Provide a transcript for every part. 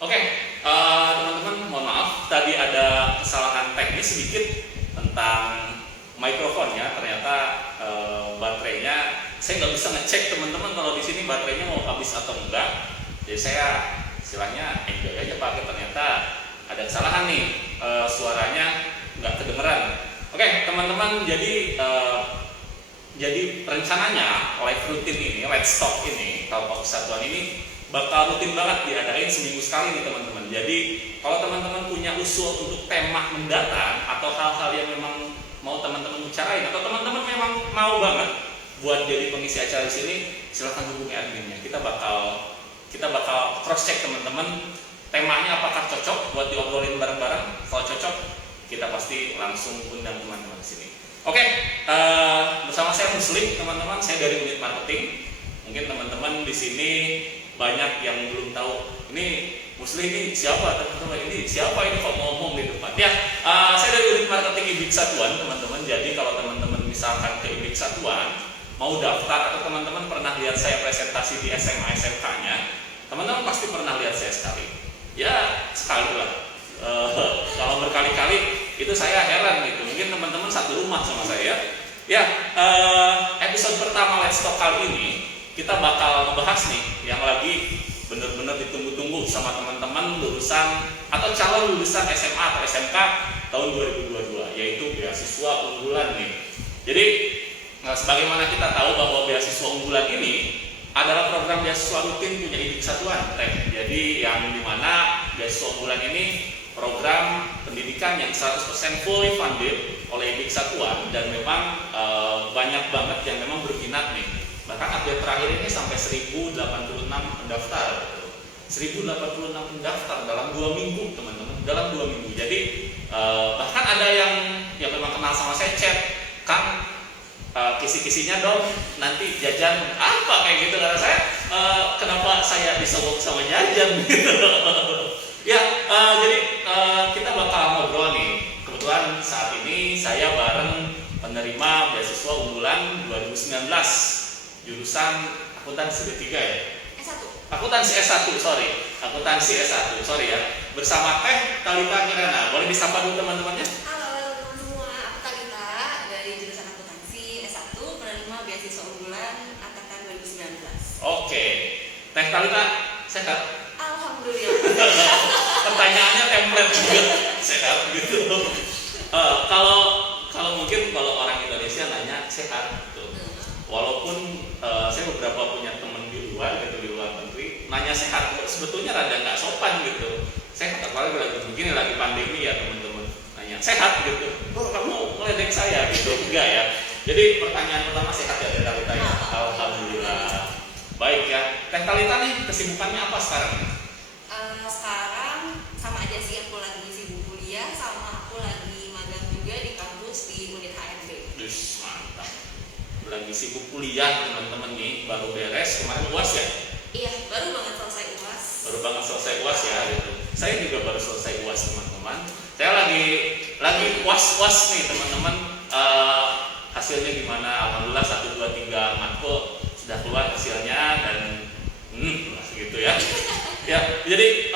Oke, teman-teman, mohon maaf tadi ada kesalahan teknis sedikit tentang mikrofonnya. Ternyata baterainya saya nggak bisa ngecek teman-teman kalau di sini baterainya mau habis atau enggak. Jadi saya istilahnya enjoy aja pakai. Ternyata ada kesalahan nih, suaranya nggak kedengeran. Oke, teman-teman, jadi rencananya live rutin ini, Let's Talk ini, Kelompok Kesatuan ini bakal rutin banget diadain seminggu sekali nih teman-teman. Jadi kalau teman-teman punya usul untuk tema mendatang atau hal-hal yang memang mau teman-teman bicarain atau teman-teman memang mau banget buat jadi pengisi acara di sini, silahkan hubungi adminnya. Kita bakal cross check teman-teman temanya apakah cocok buat diobrolin bareng-bareng. Kalau cocok, kita pasti langsung undang teman-teman di sini. Oke, bersama saya Muslim, teman-teman. Saya dari unit marketing. Mungkin teman-teman di sini banyak yang belum tahu ini Muslim ini siapa, teman-teman. Ini siapa ini kok ngomong di depan? Ya, saya dari unit marketing IBIK Satuan, teman-teman. Jadi kalau teman-teman misalkan ke IBIK Satuan mau daftar atau teman-teman pernah lihat saya presentasi di SMA SMK-nya, teman-teman pasti pernah lihat saya sekali. Ya, sekali lah. Kalau berkali-kali itu saya heran gitu. Mungkin teman-teman satu rumah sama saya. Ya, episode pertama Let's Talk kali ini kita bakal ngebahas nih yang lagi bener-bener ditunggu-tunggu sama teman-teman lulusan atau calon lulusan SMA atau SMK tahun 2022, yaitu beasiswa unggulan nih. Jadi sebagaimana kita tahu bahwa beasiswa unggulan ini adalah program beasiswa rutin punya IBIK Satuan. Jadi yang dimana beasiswa unggulan ini program pendidikan yang 100% fully funded oleh IBIK Satuan dan memang banyak banget yang memang berminat nih. Bahkan update terakhir ini sampai 1086 pendaftar. 1086 pendaftar dalam 2 minggu, teman-teman. Dalam 2 minggu. Jadi bahkan ada yang memang kenal sama saya chat, Kang, kisi-kisinya dong nanti jajan apa kayak gitu. Karena saya kenapa saya disogok sama jajan gitu. Ya, jadi kita bakal ngobrol nih. Kebetulan saat ini saya bareng penerima beasiswa unggulan 2019 jurusan akuntansi D3 ya? S1. Akuntansi S1, akuntansi S1, ya. Bersama Teh Talita Kirana. Boleh disapa dulu teman-temannya? Halo teman-teman semua, aku Talita dari jurusan akuntansi S1, penerima beasiswa unggulan angkatan 2019. Oke. Teh Talita, sehat? Alhamdulillah. Pertanyaannya template juga, sehat gitu. Kalau mungkin kalau orang Indonesia nanya sehat gitu. Walaupun saya beberapa punya teman di luar gitu, di luar negeri, nanya sehat sebetulnya rada nggak sopan gitu. Sehat apalagi lagi begini, lagi pandemi ya teman-teman, nanya sehat gitu. Oh, kamu ngeledek saya gitu, enggak ya. Jadi pertanyaan pertama, sehat ya Teh Talita ya? Alhamdulillah. Baik ya, Teh Talita nih kesibukannya apa sekarang? Sekarang sama aja sih, aku lagi sibuk kuliah sama aku lagi magang juga di kampus di unit HRD. Mantap. Lagi sibuk kuliah teman-teman nih, baru beres kemarin UAS ya? Iya, baru banget selesai UAS. Baru banget selesai UAS ya gitu. Saya juga baru selesai UAS teman-teman. Saya lagi UAS nih teman-teman. Hasilnya gimana? Alhamdulillah 1, 2, 3 matkul sudah keluar hasilnya dan gitu ya. Ya, jadi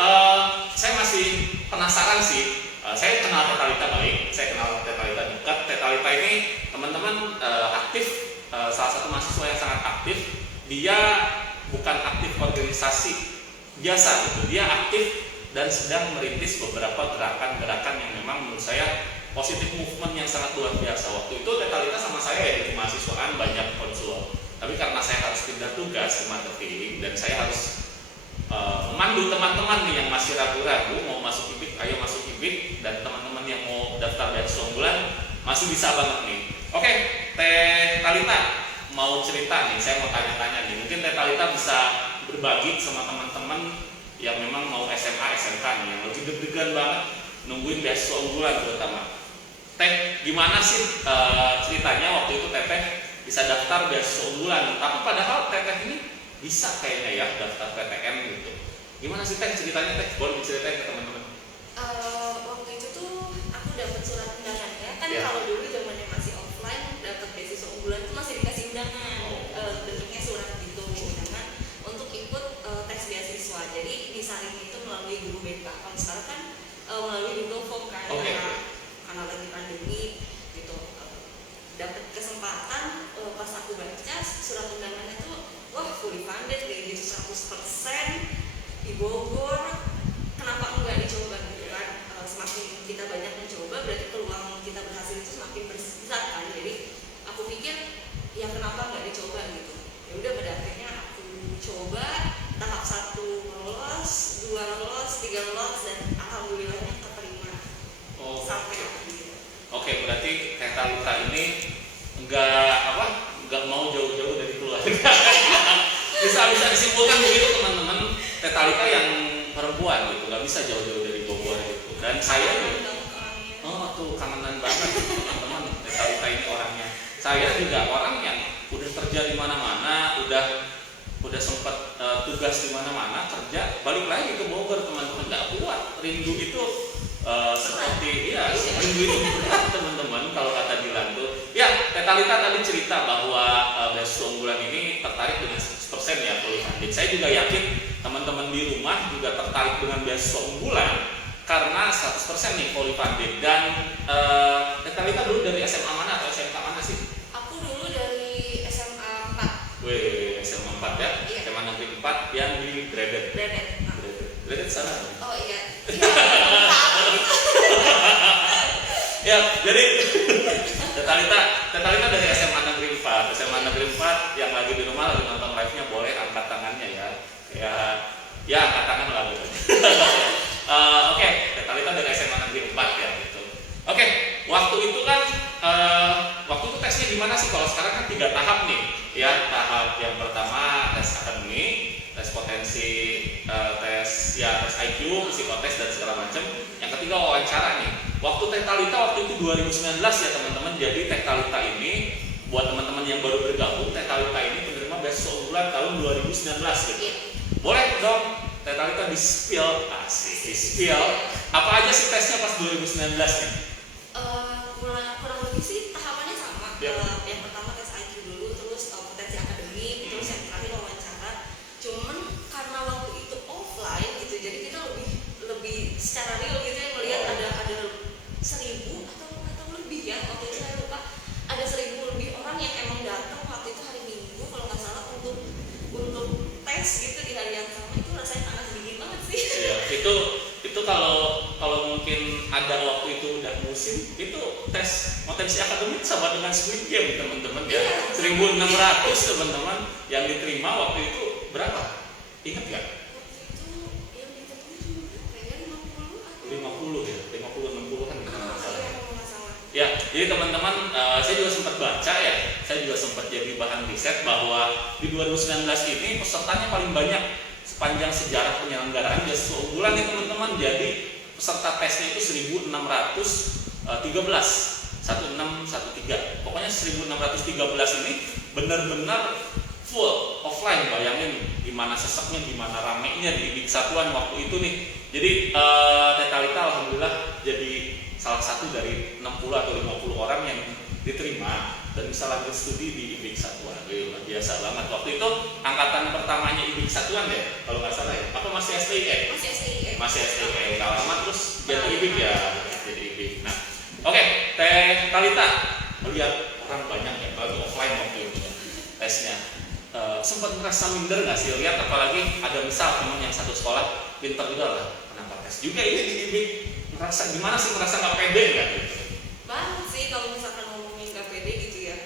saya masih penasaran sih. Saya kenal Teh Talita baik, saya kenal Teh Talita dekat. Teh Talita ini teman-teman aktif. Salah satu mahasiswa yang sangat aktif. Dia bukan aktif organisasi biasa gitu, dia aktif dan sedang merintis beberapa gerakan-gerakan yang memang menurut saya positif movement yang sangat luar biasa. Waktu itu Teh Talita sama saya ya di kemahasiswaan banyak konsul, tapi karena saya harus pindah tugas ke marketing dan saya harus memandu teman-teman nih yang masih ragu-ragu mau masuk IBIK, ayo masuk IBIK, dan teman-teman yang mau daftar beasiswa unggulan masih bisa banget nih. Oke, Teh Talita mau cerita nih, saya mau tanya-tanya nih. Mungkin Teh Talita bisa berbagi sama teman-teman yang memang mau SMA, SMK nih, yang lagi deg-degan banget nungguin beasiswa unggulan terutama. Teh, gimana sih ceritanya waktu itu Teteh bisa daftar beasiswa unggulan? Tapi padahal Teteh ini bisa kayaknya ya daftar PTN gitu. Gimana sih Teh ceritanya Teh? Boleh diceritain ke teman-teman? Waktu itu tuh aku dapat surat undangannya kan. Yeah. Kalau dulu zamannya masih offline, dapat beasiswa unggulan itu masih dikasih undangan. Bentuknya surat gitu, undangan untuk ikut tes beasiswa. Jadi disaring itu melalui melalui guru BK. Kalau sekarang kan melalui Google Form kan, karena lagi pandemi gitu. Dapat kesempatan pas aku baca surat undangannya tuh wah fully funded kayak gitu 100% di Bogor. Kenapa enggak dicoba gitu kan? Semakin kita banyak mencoba berarti peluang kita berhasil itu semakin besar kan. Jadi aku pikir ya kenapa enggak dicoba gitu. Ya udah pada akhirnya aku coba tahap 1 lolos, 2 lolos, 3 lolos dan alhamdulillahnya keterima sampai akhir. Oke, berarti Teh Talita ini nggak mau jauh-jauh dari keluarga. bisa disimpulkan begitu teman-teman. Teh Talita yang perempuan gitu, nggak bisa jauh-jauh dari Bogor gitu. Dan saya tuh kangenan banget teman-teman. Teh Talita ini orangnya. Saya juga orang yang udah kerja di mana-mana, udah sempat tugas di mana-mana, kerja, balik lagi ke Bogor teman-teman, nggak kuat. Rindu itu seperti rindu itu berat teman-teman kalau kata Dilan tuh. Ya, Teh Talita tadi cerita bahwa beasiswa unggulan ini tertarik dengan 100% ya fully funded. Saya juga yakin teman-teman di rumah juga tertarik dengan beasiswa unggulan karena 100% nih fully funded. Dan Teh Talita dulu dari SMA mana atau SMK mana sih? Aku dulu dari SMA 4. Wih, SMA 4 ya? Iya. SMA Negeri 4 yang di Dredet. Dredet sana. Oh iya. Ya, jadi Teh Talita dari SMA Negeri 4. SMA Negeri 4 yang lagi di rumah lagi nonton live-nya boleh angkat tangannya ya. Ya angkat tangan lah gitu. Oke, Teh Talita dari SMA Negeri 4 ya gitu. Oke, waktu itu kan waktu itu tesnya di mana sih? Kalau sekarang kan 3 tahap nih. Ya, tahap yang pertama tes akademik, tes potensi, tes IQ, psikotes dan segala macam. Yang ketiga wawancara nih. Waktu Teh Talita waktu itu 2019 ya teman-teman. Jadi Teh Talita ini buat teman-teman yang baru bergabung, Teh Talita ini penerima beasiswa unggulan tahun 2019 gitu. Boleh dong Teh Talita di-spill, apa aja sih tesnya pas 2019 nih? Kurang lebih sih tahapannya sama. Yang pertama tes IQ dulu, terus potensi akademik, terus yang terakhir wawancara. Cuman karena waktu itu offline gitu, jadi kita lebih secara real gitu ya melihat ada 1.000 atau lebih ya waktu itu saya lupa, ada 1.000 lebih orang yang emang datang waktu itu hari Minggu kalau nggak salah untuk tes gitu di hari yang sama. Itu rasanya panas dingin banget sih. Iya, itu kalau mungkin ada waktu itu udah musim, itu tes potensi akademik sama dengan Squid Game teman-teman ya. 1.600 teman-teman yang diterima waktu itu berapa? Ingat nggak? Waktu itu yang diterima kayaknya 50 ya, 50-60an gitu nggak salah. Iya, nggak salah. Ya, jadi teman-teman, saya juga sempat baca ya, saya juga sempat jadi bahan riset bahwa di 2019 ini pesertanya paling banyak sepanjang sejarah penyelenggaraan beasiswa unggulan nih teman-teman. Jadi peserta tesnya itu 1613. Pokoknya 1613 ini benar-benar full offline. Bayangin gimana seseknya, gimana ramenya di IBIK Satuan waktu itu nih. Jadi Teh Talita alhamdulillah jadi salah satu dari 60 atau 50 orang yang diterima dan bisa lanjut studi di IBIK Satuan. Luar biasa banget. Waktu itu angkatan pertamanya IBIK Satuan ya, kalau nggak salah ya. Apa masih STIE? Masih STIE. Kalau lama terus jadi IBIK ya, jadi IBIK. Nah, oke, Teh Talita melihat orang banyak ya, baru offline waktu itu tesnya. Sempat merasa minder nggak sih lihat, apalagi ada misal teman yang satu sekolah pinter juga lah, kenapa tes juga ini di IBIK? Merasa gimana sih, merasa nggak pede nggak gitu? Banget sih kalau misalkan ngomongin nggak pede gitu ya.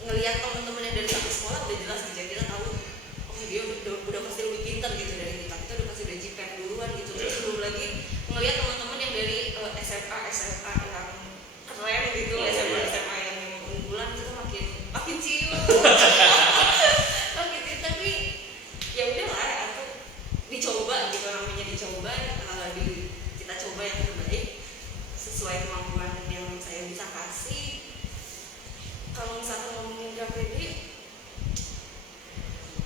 Ngelihat teman-teman yang dari satu sekolah udah jelas nih, kita tahu dia udah pasti lebih pintar gitu dari kita udah pasti udah JPM duluan gitu. Terus belum lagi ngelihat teman-teman yang dari SMA yang keren gitu, SMA yang unggulan gitu makin cium. Gitu. Tapi ya udahlah, atau dicoba gitu, namanya dicoba. Kita coba yang terbaik sesuai kemampuan yang saya bisa kasih. Kalau misalkan ngomongin gak pede,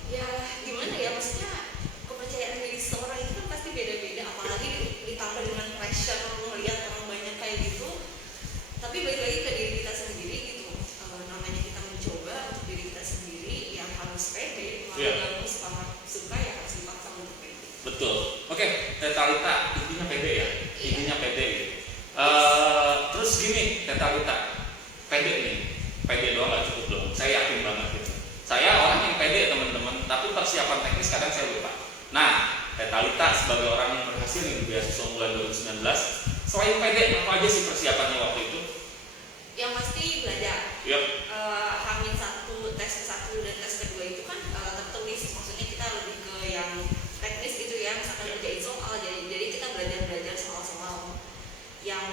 ya gimana ya, maksudnya kepercayaan diri seseorang itu kan pasti beda-beda, apalagi ditambah dengan pressure melihat orang banyak kayak gitu. Tapi balik lagi ke diri kita sendiri gitu. Namanya kita mencoba untuk diri kita sendiri, yang harus pede. Mau gak suka ya harus dipaksa untuk pede. Betul. betul. Oke, Teh Talita, intinya pede ya, intinya pede. Terus gini, Teh Talita, pede nih, pede doang nggak cukup dong. Saya yakin banget gitu. Saya orang yang pede teman-teman, tapi persiapan teknis kadang saya lupa. Nah, Teh Talita sebagai orang yang berhasil nih di beasiswa unggulan 2019, selain pede, apa aja sih persiapannya waktu itu? Yang pasti belajar. Yep. Hamin satu, tes satu dan tes kedua itu kan tertulis, maksudnya kita lebih ke yang teknis gitu ya, misalkan ngerjain soal, jadi kita belajar soal-soal yang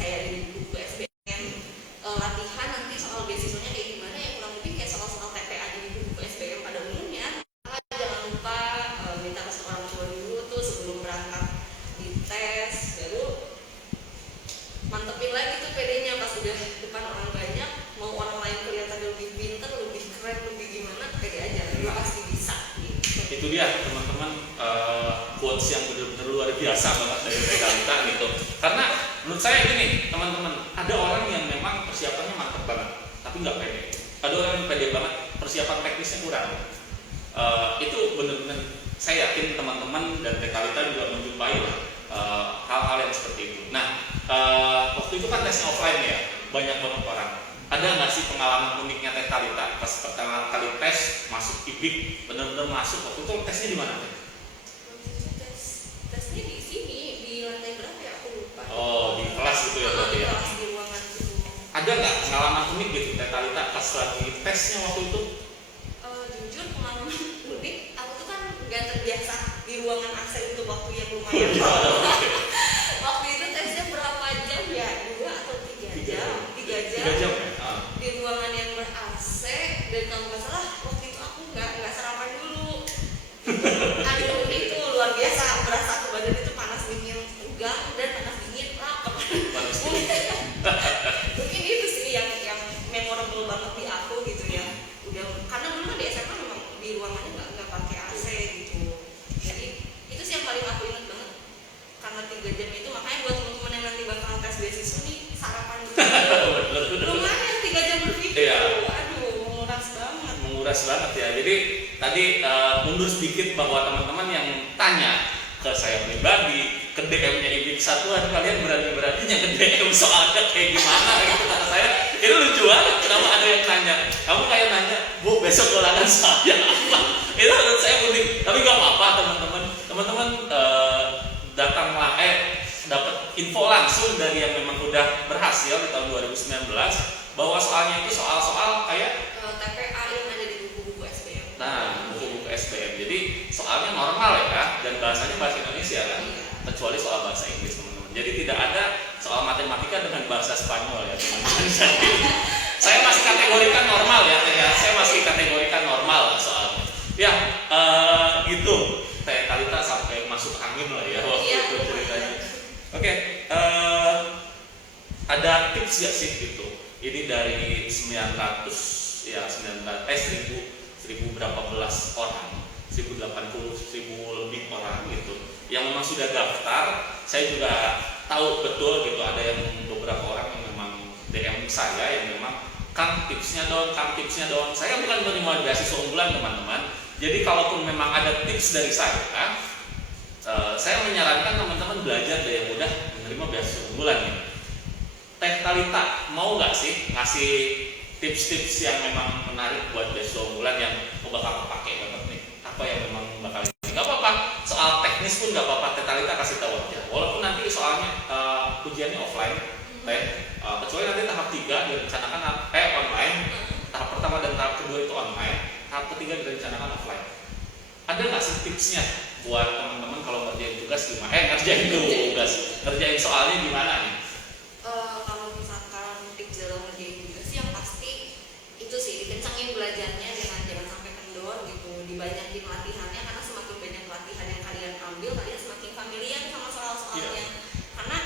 kayak di buku SBM, latihan nanti soal beasiswanya kayak gimana ya, kurang lebih kayak soal-soal TPA di buku SBM pada umumnya. Jangan lupa minta restu orang tua dulu tuh sebelum berangkat di tes, baru mantepin lagi tuh PD-nya pas udah depan orang banyak, mau orang lain kelihatan lebih pintar, lebih keren, lebih gimana, pede aja, lu pasti bisa gitu. Itu dia teman-teman, quotes yang benar-benar luar biasa banget dari Teh Talita gitu. Karena menurut saya gini teman-teman, ada orang yang memang persiapannya mantap banget tapi nggak pede, ada orang yang pede banget persiapan teknisnya kurang. Itu benar-benar saya yakin teman-teman dan Teh Talita juga menjumpai hal-hal yang seperti itu. Nah, waktu itu kan tesnya offline ya, banyak banget orang. Ada nggak sih pengalaman uniknya Teh Talita pas pertama kali tes masuk IBIK, benar-benar masuk? Waktu itu tesnya di mana? Tesnya di sini, di lantai berapa ya, aku lupa. Oh, di kelas itu ya berarti ya. Kelas di ruangan itu. Ada nggak pengalaman unik gitu Teh Talita pas lagi tesnya waktu itu? Jujur pengalaman unik, aku tuh kan nggak terbiasa di ruangan AC untuk waktu yang lumayan Iya. lama. Waktu itu tesnya berapa jam ya? 2 atau 3 jam? 3 jam. 3 jam ya? Di ruangan yang ber-AC, dan kalau nggak salah waktu itu aku nggak sarapan dulu. Aduh, itu luar biasa, berasa ke badan itu panas dingin, tegang dan panas dingin lapar. Mungkin itu sih yang memorable banget di aku gitu ya. Udah, karena dulu kan di SMA memang di ruangannya nggak pakai AC gitu. Jadi itu sih yang paling aku ingat banget. Karena 3 jam itu, makanya buat teman-teman yang nanti bakal tes beasiswa nih, sarapan dulu. Lumayan 3 jam berpikir. Iya. Aduh, Menguras banget ya. Jadi tadi mundur sedikit bahwa teman-teman yang tanya ke saya pribadi, ke DM-nya IBIK Satuan, kalian berani-beraninya ke DM soalnya kayak gimana gitu kata saya. Itu lucu banget, kenapa ada yang nanya? Kamu kayak nanya, Bu besok ulangan saya apa? Itu menurut saya unik, tapi gak apa-apa teman-teman. Teman-teman datanglah dapat info langsung dari yang memang udah berhasil di tahun 2019 bahwa soalnya itu soal-soal kayak TPA yang ada di buku-buku SBM. nah, buku-buku SBM. Jadi soalnya normal ya, dan bahasanya bahasa Indonesia kan, kecuali soal bahasa Inggris teman-teman. Jadi tidak ada soal matematika dengan bahasa Spanyol ya teman-teman. Jadi saya masih kategorikan normal ya, saya masih kategorikan normal soalnya. Ya, gitu. Teh Talita sampai masuk angin lah ya waktu itu ceritanya. Oke, ada tips gak sih gitu? Ini dari 1000 berapa belas orang, 1080, 1000 lebih orang gitu, yang memang sudah daftar. Saya juga tahu betul gitu, ada yang beberapa orang yang memang DM saya yang memang Kang tipsnya dong. Saya bukan penerima beasiswa unggulan teman-teman. Jadi kalaupun memang ada tips dari saya menyarankan teman-teman belajar dari yang mudah menerima beasiswa unggulan ya. Teh Talita mau nggak sih ngasih tips-tips yang memang menarik buat beasiswa unggulan yang bakal pakai banget nih? Apa yang memang bakal ini? Nggak apa-apa, soal teknis pun nggak apa-apa. Teh Talita kasih tahu aja. Walaupun nanti soalnya ujiannya offline, kecuali nanti tahap 3 direncanakan online. Tahap pertama dan tahap kedua itu online. Tahap ketiga direncanakan offline. Ada nggak sih tipsnya buat teman-teman kalau ngerjain tugas gimana? Ngerjain soalnya gimana nih? Kalau misalkan tips dalam ngerjain tugas yang pasti itu sih dikencangin belajarnya, jangan sampai kendor gitu, dibanyakin latihannya, karena semakin banyak latihan yang kalian ambil, kalian semakin familiar sama soal-soalnya. Karena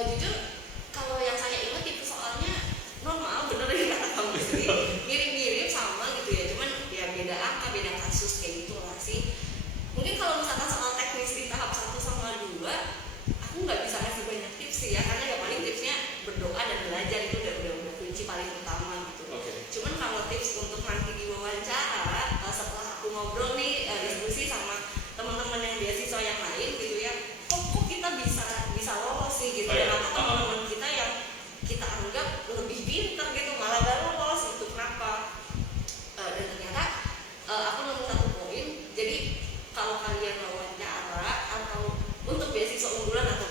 jujur kalau yang saya ingat tipe soalnya normal, bener ya kata kamu sendiri, mirip-mirip sama gitu ya, cuman ya beda angka, beda kasus kayak gitu lah sih. Mungkin kalau misalkan soal teknis di tahap 1 sama 2, aku nggak bisa kasih banyak tips sih ya, karena ya paling tipsnya berdoa dan belajar, itu udah kunci paling utama gitu. Cuman kalau tips untuk nanti di wawancara, setelah aku ngobrol nih, diskusi sama teman-teman yang beasiswa yang lain, anggap lebih pintar gitu, malah gak lolos gitu. Kenapa? Dan ternyata aku nemu satu poin. Jadi kalau kalian wawancara atau untuk beasiswa unggulan atau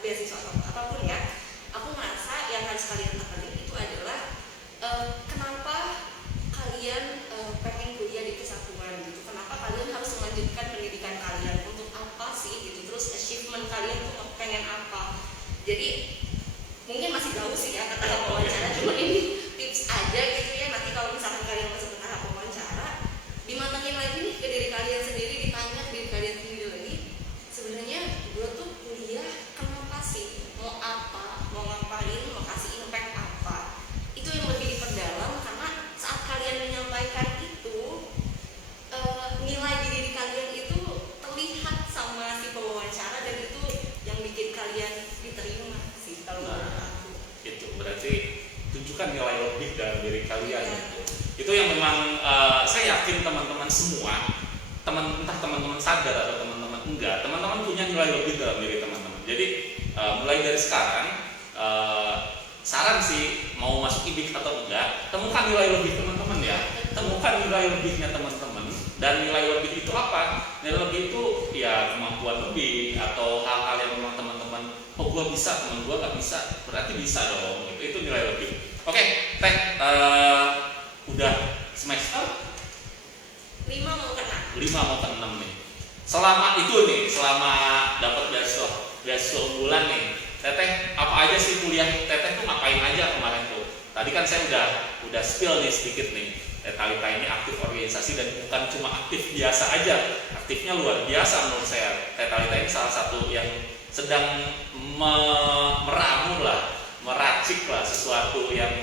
beasiswa apapun ya, aku merasa yang harus kalian tekanin itu adalah kenapa kalian pengen kuliah di kesatuan gitu, kenapa kalian harus melanjutkan pendidikan kalian, untuk apa sih gitu, terus achievement kalian tuh pengen apa. Jadi mungkin masih jauh sih ya ke tahap wawancara, cuma ini tips aja gitu ya. Nanti kalau misalkan kalian masuk ke tahap wawancara, dimantengin lagi nih ke diri kalian sendiri, ditanya ke diri kalian sendiri lagi, sebenarnya gue tuh kuliah kenapa sih, mau apa, mau ngapain, mau kasih impact apa. Itu yang lebih diperdalam, karena saat kalian menyampaikan itu, nilai di diri kalian itu terlihat sama si pewawancara, dan itu yang bikin kalian diterima sih kalau menurut aku. Itu berarti tunjukkan nilai lebih dalam diri kalian gitu. Itu yang memang saya yakin teman-teman semua, entah teman-teman sadar atau teman-teman enggak, teman-teman punya nilai lebih dalam diri teman-teman. Jadi mulai dari sekarang, saran sih, mau masuk IBIK atau enggak, temukan nilai lebih teman-teman ya. Temukan nilai lebihnya teman-teman. Dan nilai lebih itu apa? Nilai lebih itu ya kemampuan lebih, atau hal-hal yang memang teman-teman, oh gua bisa, teman gua gak bisa, berarti bisa dong. Itu nilai lebih. Oke, Teh, udah semester 5 mau kena 5 mau ke 6 nih. Selama dapat beasiswa unggulan nih, Teteh apa aja sih kuliah Teteh tuh, ngapain aja kemarin tuh? Tadi kan saya udah spill nih sedikit nih. Talita ini aktif organisasi, dan bukan cuma aktif biasa aja, aktifnya luar biasa menurut saya. Talita ini salah satu yang sedang meracik lah sesuatu yang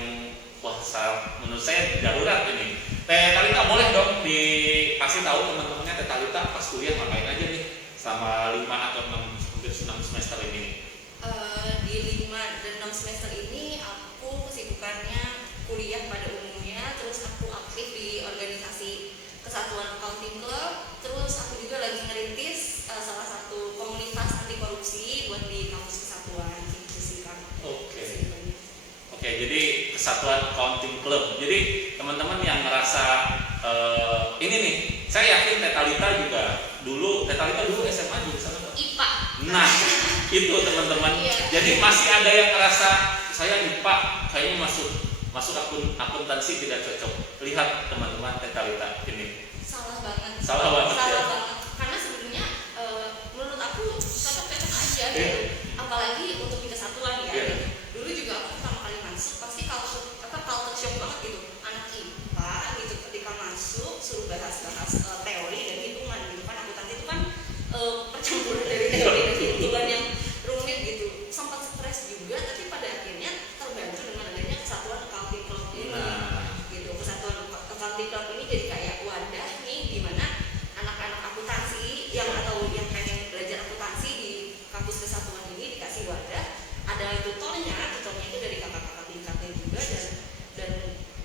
menurut saya darurat ini. Talita boleh dong dikasih tahu teman-temannya Talita pas kuliah ngapain aja nih selama 5 atau 6 semester ini. Di 5 dan 6 semester ini aku kesibukannya kuliah pada umumnya, terus aku aktif di organisasi Kesatuan Accounting Club, terus aku juga lagi ngerintis salah satu komunitas anti korupsi buat di kampus Kesatuan gitu sih Kak. Oke, jadi Kesatuan Accounting Club. Jadi teman-teman yang ngerasa ini nih, saya yakin Talita juga dulu SMA jurusan apa? IPA. Nah, itu teman-teman. Jadi masih ada yang ngerasa saya IPA kayaknya masuk akuntansi tidak cocok. Lihat teman-teman Talita ini. Salah banget. Salah banget. Karena sebenarnya menurut aku cocok-cocok aja gitu. Apalagi untuk di kesatuan ya. Dulu juga aku pertama kali masuk pasti culture shock banget gitu. Anak IPA gitu ketika masuk suruh bahas-bahas teori dan hitungan gitu kan. Akuntansi itu kan percampuran dari teori dan hitungan yang rumit gitu. Sempat stres juga, tapi pada akhirnya terbantu dengan adanya Kesatuan Accounting Club ini. Gitu. Kesatuan Accounting Club ini jadi kayak wadah nih di mana anak-anak akuntansi yang pengen belajar akuntansi di kampus Kesatuan ini dikasih wadah, ada tutornya itu dari kakak-kakak tingkatnya juga, dan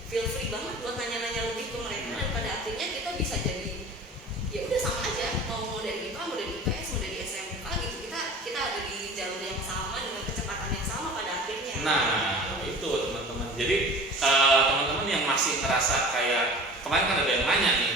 feel free banget buat nanya-nanya lebih ke mereka, dan pada akhirnya kita bisa jadi ya udah sama aja, mau dari IPA, mau dari IPS, mau dari SMK gitu, kita ada di jalur yang sama dengan kecepatan yang sama pada akhirnya. Nah, itu teman-teman. Jadi teman-teman yang masih ngerasa kayak kemarin kan ada yang nanya nih,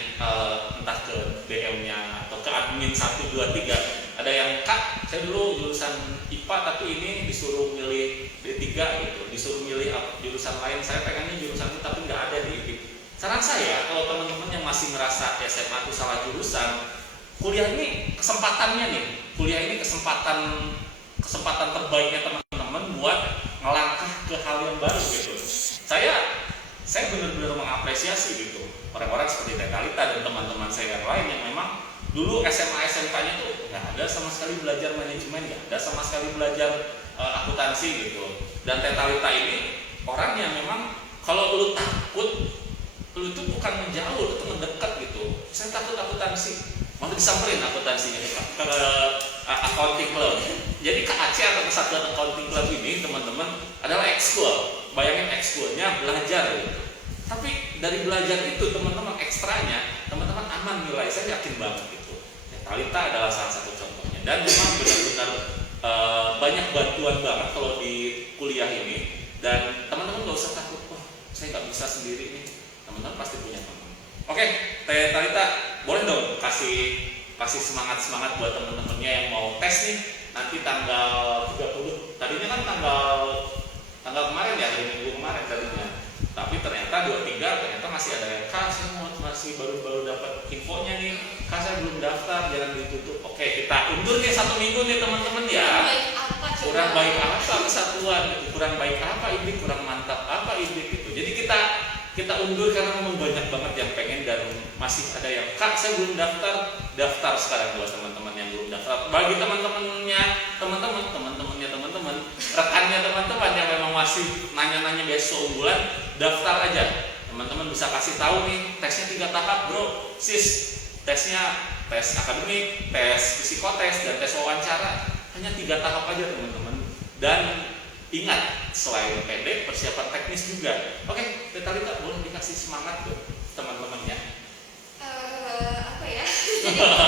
entah ke DM-nya atau ke admin 1, 2, 3, ada yang Kak, saya dulu jurusan IPA tapi ini disuruh milih D3 gitu, disuruh milih jurusan lain, saya pengennya jurusan itu tapi nggak ada di IPI. Saran saya, kalau teman-teman yang masih merasa SMA itu salah jurusan, kuliah ini kesempatannya nih, kesempatan terbaiknya teman-teman buat ngelangkah ke hal yang baru gitu. Saya benar-benar mengapresiasi gitu orang-orang seperti Talita dan teman-teman saya yang lain yang memang dulu SMA SMK-nya tuh nggak ada sama sekali belajar manajemen, nggak ada sama sekali belajar akuntansi gitu. Dan Talita ini orang yang memang kalau lu takut, lu itu bukan menjauh, lu tuh mendekat gitu. Saya takut akuntansi, malah disamperin akuntansinya ke accounting club. Jadi KAC atau Kesatuan Accounting Club ini teman-teman adalah ekskul. Bayangin ekskulnya belajar gitu. Tapi dari belajar itu teman-teman ekstranya, teman-teman aman nilai, saya yakin banget gitu. Talita adalah salah satu contohnya. Dan memang benar-benar banyak bantuan banget kalau di kuliah ini. Dan teman-teman nggak usah takut, oh saya nggak bisa sendiri nih, teman-teman pasti punya teman. Oke, Teh Talita, boleh dong kasih semangat buat teman-temannya yang mau tes nih nanti tanggal 30. Tadinya kan tanggal kemarin ya, hari Minggu kemarin tadinya. Tapi ternyata 23 ternyata masih ada yang saya masih baru dapat infonya nih, saya belum daftar, jangan ditutup. Oke, kita undur nih 1 minggu nih teman-teman ya. Kurang baik apa kesatuan gitu, kurang baik apa ini, kurang mantap apa ini gitu. Jadi kita undur karena memang banyak banget yang pengen dan masih ada yang saya belum daftar sekarang buat teman-teman yang belum daftar. Bagi teman-temannya teman-teman, rekannya teman-teman yang memang masih nanya-nanya beasiswa unggulan, daftar aja. Teman-teman bisa kasih tahu nih, tesnya 3 tahap bro, sis. Tesnya tes akademik, tes psikotes, dan tes wawancara. Hanya 3 tahap aja teman-teman. Dan ingat, selain PD, persiapan teknis juga. Oke, Teh Talita boleh dikasih semangat tuh teman-temannya. Apa ya?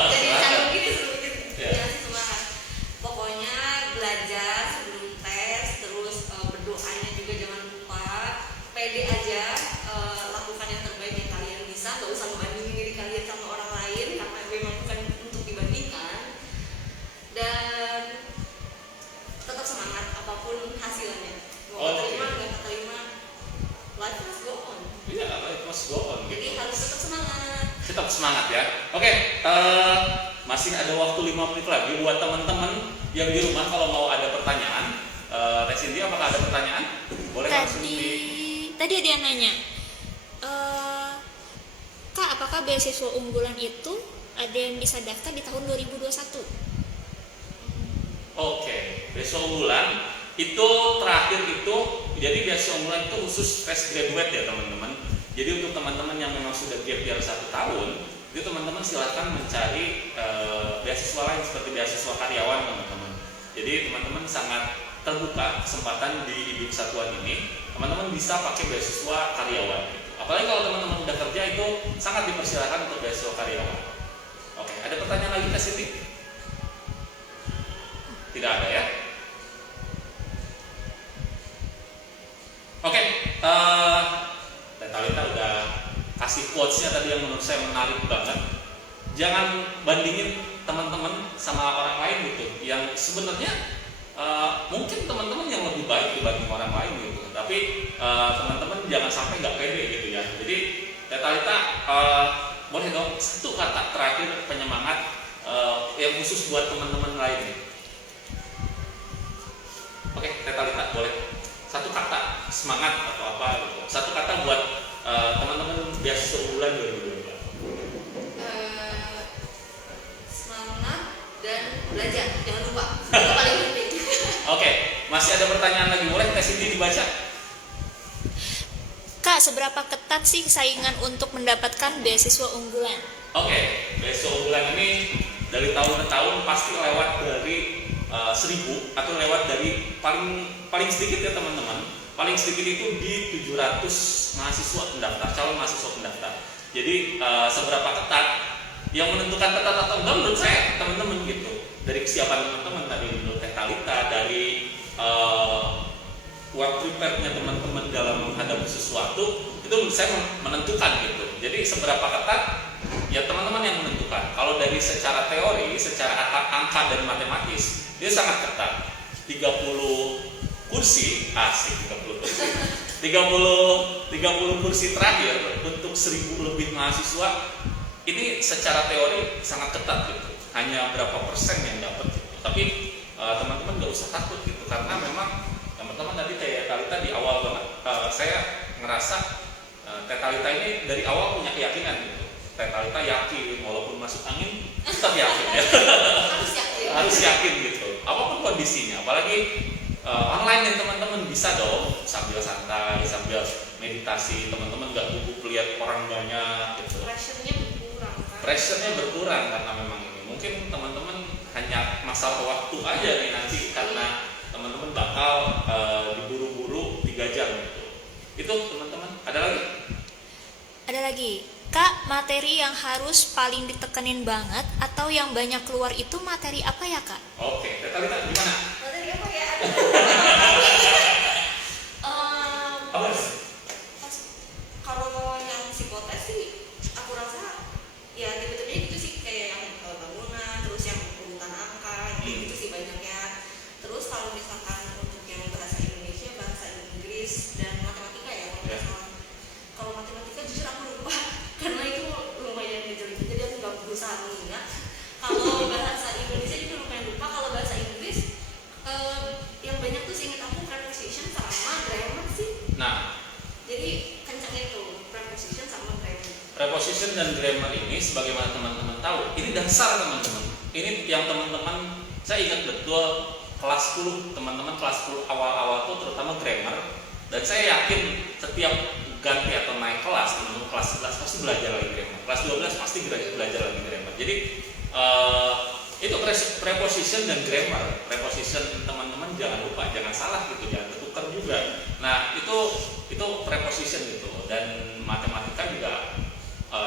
jadi canggung gini sedikit dikasih semangat. Pokoknya belajar sebelum tes, terus berdoanya juga jangan lupa. PD aja, lakukan yang terbaik yang kalian bisa. Gak usah membandingin diri kalian sama orang lain karena memang bukan untuk dibandingkan. Dan tetap semangat apapun hasilnya. Mau terima nggak terima, life must go on. Iya, life must go on. Jadi harus tetap semangat. Tetap semangat ya. Oke, masih ada waktu 5 menit lagi buat teman-teman yang di rumah kalau mau ada pertanyaan. Teh Cindy, apakah ada pertanyaan? Boleh langsung Tadi ada yang nanya, Kak, apakah beasiswa unggulan itu ada yang bisa daftar di tahun 2021? Oke, beasiswa unggulan itu terakhir itu, jadi beasiswa unggulan itu khusus fresh graduate ya teman-teman. Jadi untuk teman-teman yang memang sudah gap year 1 tahun, itu teman-teman silakan mencari beasiswa lain seperti beasiswa karyawan teman-teman. Jadi teman-teman sangat terbuka kesempatan di Ibu Kesatuan ini, teman-teman bisa pakai beasiswa karyawan. Apalagi kalau teman-teman udah kerja itu sangat dipersilakan untuk beasiswa karyawan. Oke, ada pertanyaan lagi Kak Siti? Tidak ada ya? Oke, Teh Talita udah kasih quotes-nya tadi yang menurut saya menarik banget. Jangan bandingin teman-teman sama orang lain gitu, yang sebenarnya mungkin teman-teman yang lebih baik dibanding orang lain gitu. Tapi teman-teman jangan sampai nggak pede gitu ya. Jadi Teh Talita boleh dong 1 kata terakhir penyemangat yang khusus buat teman-teman lain nih. Oke, Teh Talita boleh 1 kata semangat atau apa gitu. 1 kata buat teman-teman beasiswa unggulan 2022. Semangat dan belajar, jangan lupa. Itu paling penting. Oke, masih ada pertanyaan lagi, boleh Teh Cindy dibaca? Kak, seberapa ketat sih saingan untuk mendapatkan beasiswa unggulan? Oke, beasiswa unggulan ini dari tahun ke tahun pasti lewat dari 1000 atau lewat dari paling sedikit ya teman-teman. Paling sedikit itu di 700 mahasiswa pendaftar, calon mahasiswa pendaftar. Jadi seberapa ketat, yang menentukan ketat atau enggak menurut saya teman-teman gitu. Dari kesiapan teman-teman tadi menurut Teh Talita, dari work prepare-nya teman-teman dalam menghadapi sesuatu, itu menurut saya menentukan gitu. Jadi seberapa ketat, ya teman-teman yang menentukan. Kalau dari secara teori, secara angka dan matematis, dia sangat ketat. 30 kursi, asik 30 kursi. 30 kursi terakhir untuk 1000 lebih mahasiswa, ini secara teori sangat ketat gitu. Hanya berapa persen yang dapat gitu. Tapi teman-teman nggak usah takut gitu, karena memang teman-teman tadi Teh Talita di awal banget, saya ngerasa Teh Talita ini dari awal punya keyakinan gitu. Teh Talita yakin walaupun masuk angin tetap yakin ya. Harus yakin gitu. Apapun kondisinya, apalagi online yang teman-teman bisa dong sambil santai, sambil meditasi, teman-teman nggak gugup lihat orang banyak gitu. Pressure-nya berkurang karena memang ini. Mungkin teman-teman hanya masalah waktu aja nih nanti, karena teman-teman bakal diburu-buru 3 jam gitu. Itu teman-teman. Ada lagi? Ada lagi. Kak, materi yang harus paling ditekenin banget atau yang banyak keluar itu materi apa ya Kak? Oke, Teh Talita gimana? Materi apa ya? preposition dan grammar ini sebagaimana teman-teman tahu, ini dasar teman-teman. Ini yang teman-teman, saya ingat betul kelas 10, teman-teman kelas 10 awal-awal tuh terutama grammar, dan saya yakin setiap ganti atau naik kelas, teman-teman kelas 11 pasti belajar lagi grammar, kelas 12 pasti belajar lagi grammar. Jadi itu preposition dan grammar. Preposition teman-teman jangan lupa, jangan salah gitu, jangan ketukar juga. Nah itu preposition gitu, dan matematika juga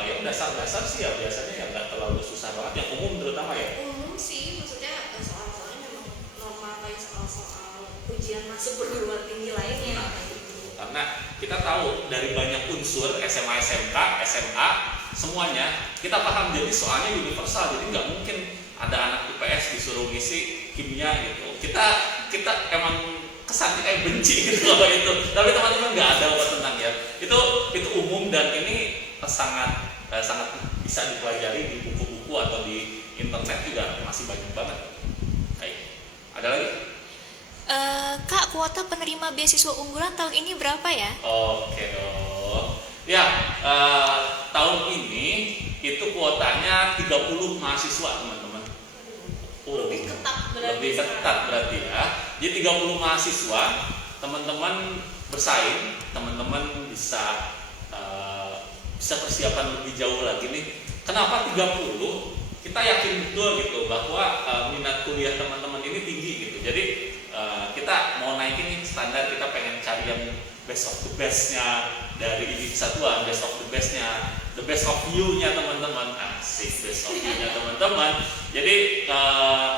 yang dasar-dasar sih ya biasanya ya nggak terlalu susah banget, yang umum terutama ya. Umum sih, maksudnya soal-soalnya memang normal kayak soal-soal ujian masuk perguruan tinggi lainnya. Nah, karena kita tahu dari banyak unsur SMA, SMK, SMA semuanya kita paham, jadi soalnya universal, jadi nggak mungkin ada anak IPS disuruh ngisi kimia gitu. Kita emang kesannya kayak benci gitu kalau itu. Tapi teman-teman nggak ada apa tentang ya. Itu umum, dan ini sangat bisa dipelajari di buku-buku atau di internet juga masih banyak banget. Baik. Ada lagi? Kak, kuota penerima beasiswa unggulan tahun ini berapa ya? Oke dong. Ya, tahun ini itu kuotanya 30 mahasiswa teman-teman. Lebih ketat berarti. Lebih ketat berarti ya. Jadi 30 mahasiswa, teman-teman bersaing, teman-teman bisa persiapan lebih jauh lagi nih. Kenapa 30? Kita yakin betul gitu bahwa minat kuliah teman-teman ini tinggi gitu. Jadi kita mau naikin nih standar, kita pengen cari yang best of the best-nya dari IDIK Satuan, best of the best-nya, the best of you-nya teman-teman. Asik, best of you-nya teman-teman. Jadi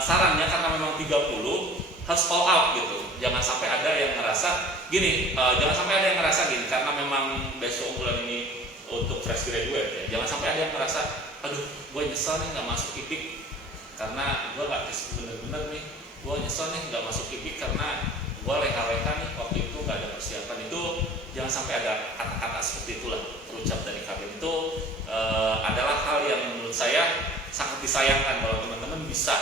sarannya karena memang 30 harus all out gitu. Jangan sampai ada yang ngerasa gini, karena memang besok unggulan ini untuk fresh graduate ya. Jangan sampai ada yang ngerasa, aduh, gue nyesel nih nggak masuk IPIK karena gue nggak tes bener-bener nih. Gue nyesel nih nggak masuk IPIK karena gue leka-leka nih waktu itu nggak ada persiapan. Itu jangan sampai ada kata-kata seperti itulah terucap dari kalian. Itu adalah hal yang menurut saya sangat disayangkan kalau teman-teman bisa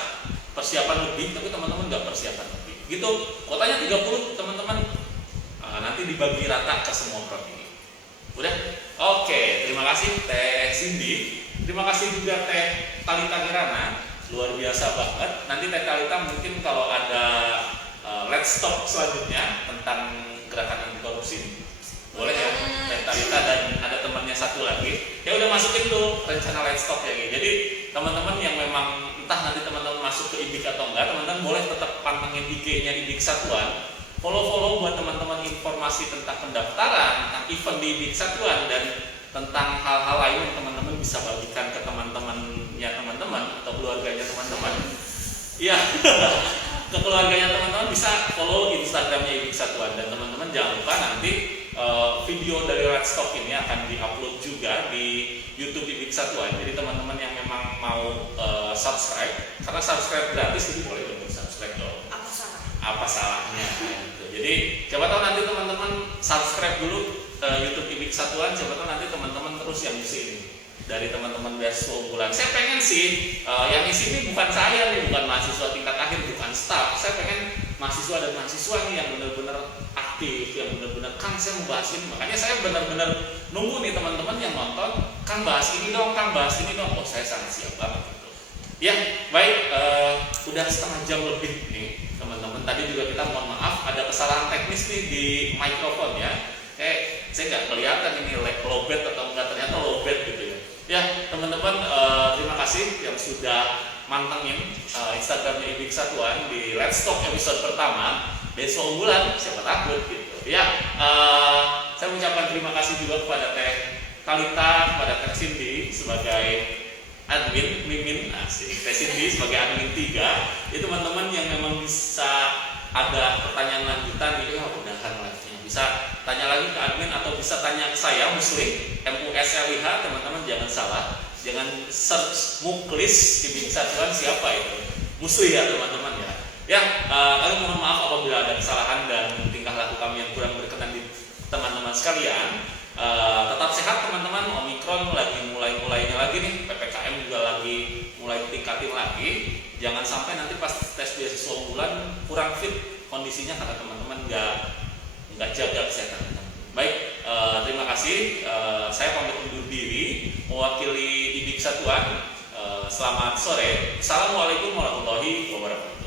persiapan lebih tapi teman-teman nggak persiapan lebih. Gitu, kuotanya 30 teman-teman, nanti dibagi rata ke semua prodi. Udah? Oke, terima kasih Teh Cindy. Terima kasih juga Teh Talita Kirana. Luar biasa banget. Nanti Teh Talita mungkin kalau ada let's talk selanjutnya tentang gerakan anti korupsi, boleh ya Teh Talita, dan ada temannya satu lagi. Ya udah masukin tuh rencana let's talk ya. Jadi teman-teman yang memang entah nanti teman-teman masuk ke IDIK atau enggak, teman-teman boleh tetap pantengin IG-nya IDIK Satuan. Follow buat teman-teman informasi tentang pendaftaran, tentang event di IDIK Satuan, dan tentang hal-hal lain yang teman-teman bisa bagikan ke teman-temannya teman-teman atau keluarganya teman-teman. Iya, ke keluarganya teman-teman bisa follow Instagramnya IDIK Satuan, dan teman-teman jangan lupa nanti video dari Let's Talk ini akan diupload juga di YouTube IDIK Satuan. Jadi teman-teman yang memang mau subscribe, karena subscribe gratis, jadi boleh dong subscribe dong. Apa salahnya gitu. Jadi siapa tahu nanti teman-teman subscribe dulu YouTube IDIK Satuan, siapa tahu nanti teman-teman terus yang isi ini dari teman-teman beasiswa unggulan. Saya pengen sih yang isi ini bukan saya nih, bukan mahasiswa tingkat akhir, bukan staff. Saya pengen mahasiswa dan mahasiswa nih yang benar-benar aktif, yang benar-benar Kang saya mau bahas ini. Makanya saya benar-benar nunggu nih teman-teman yang nonton, Kang bahas ini dong, Kang bahas ini dong. Oh saya sangat siap banget gitu. Ya baik, udah setengah jam lebih nih teman-teman. Tadi juga kita mohon maaf ada kesalahan teknis nih di mikrofon ya. Saya nggak kelihatan ini lowbat atau enggak, ternyata lowbat gitu ya. Ya teman-teman, terima kasih yang sudah mantengin Instagramnya IDIK Satuan di Let's Talk episode pertama besok unggulan, siapa takut gitu. Ya, saya mengucapkan terima kasih juga kepada Teh Talita, kepada Teh Cindy sebagai admin, mimin, asik. Teh Cindy sebagai admin 3. Itu teman-teman yang memang bisa ada pertanyaan lanjutan gitu, ya udahan lah. Bisa tanya lagi ke admin atau bisa tanya ke saya, Muslih, MUSLIH, teman-teman jangan salah. Jangan search Muklis IDIK Satuan siapa itu. Muslih ya teman-teman ya. Ya, kami mohon maaf apabila ada kesalahan dan tingkah laku kami yang kurang berkenan di teman-teman sekalian. Tetap sehat teman-teman. Omikron lagi mulainya lagi nih, PPKM juga lagi mulai ditingkatin lagi. Jangan sampai nanti pas tes beasiswa unggulan kurang fit kondisinya karena teman-teman nggak jaga kesehatan. Baik, terima kasih. Saya pamit undur diri. mewakili IBIK Satuan. Selamat sore. Assalamualaikum warahmatullahi wabarakatuh.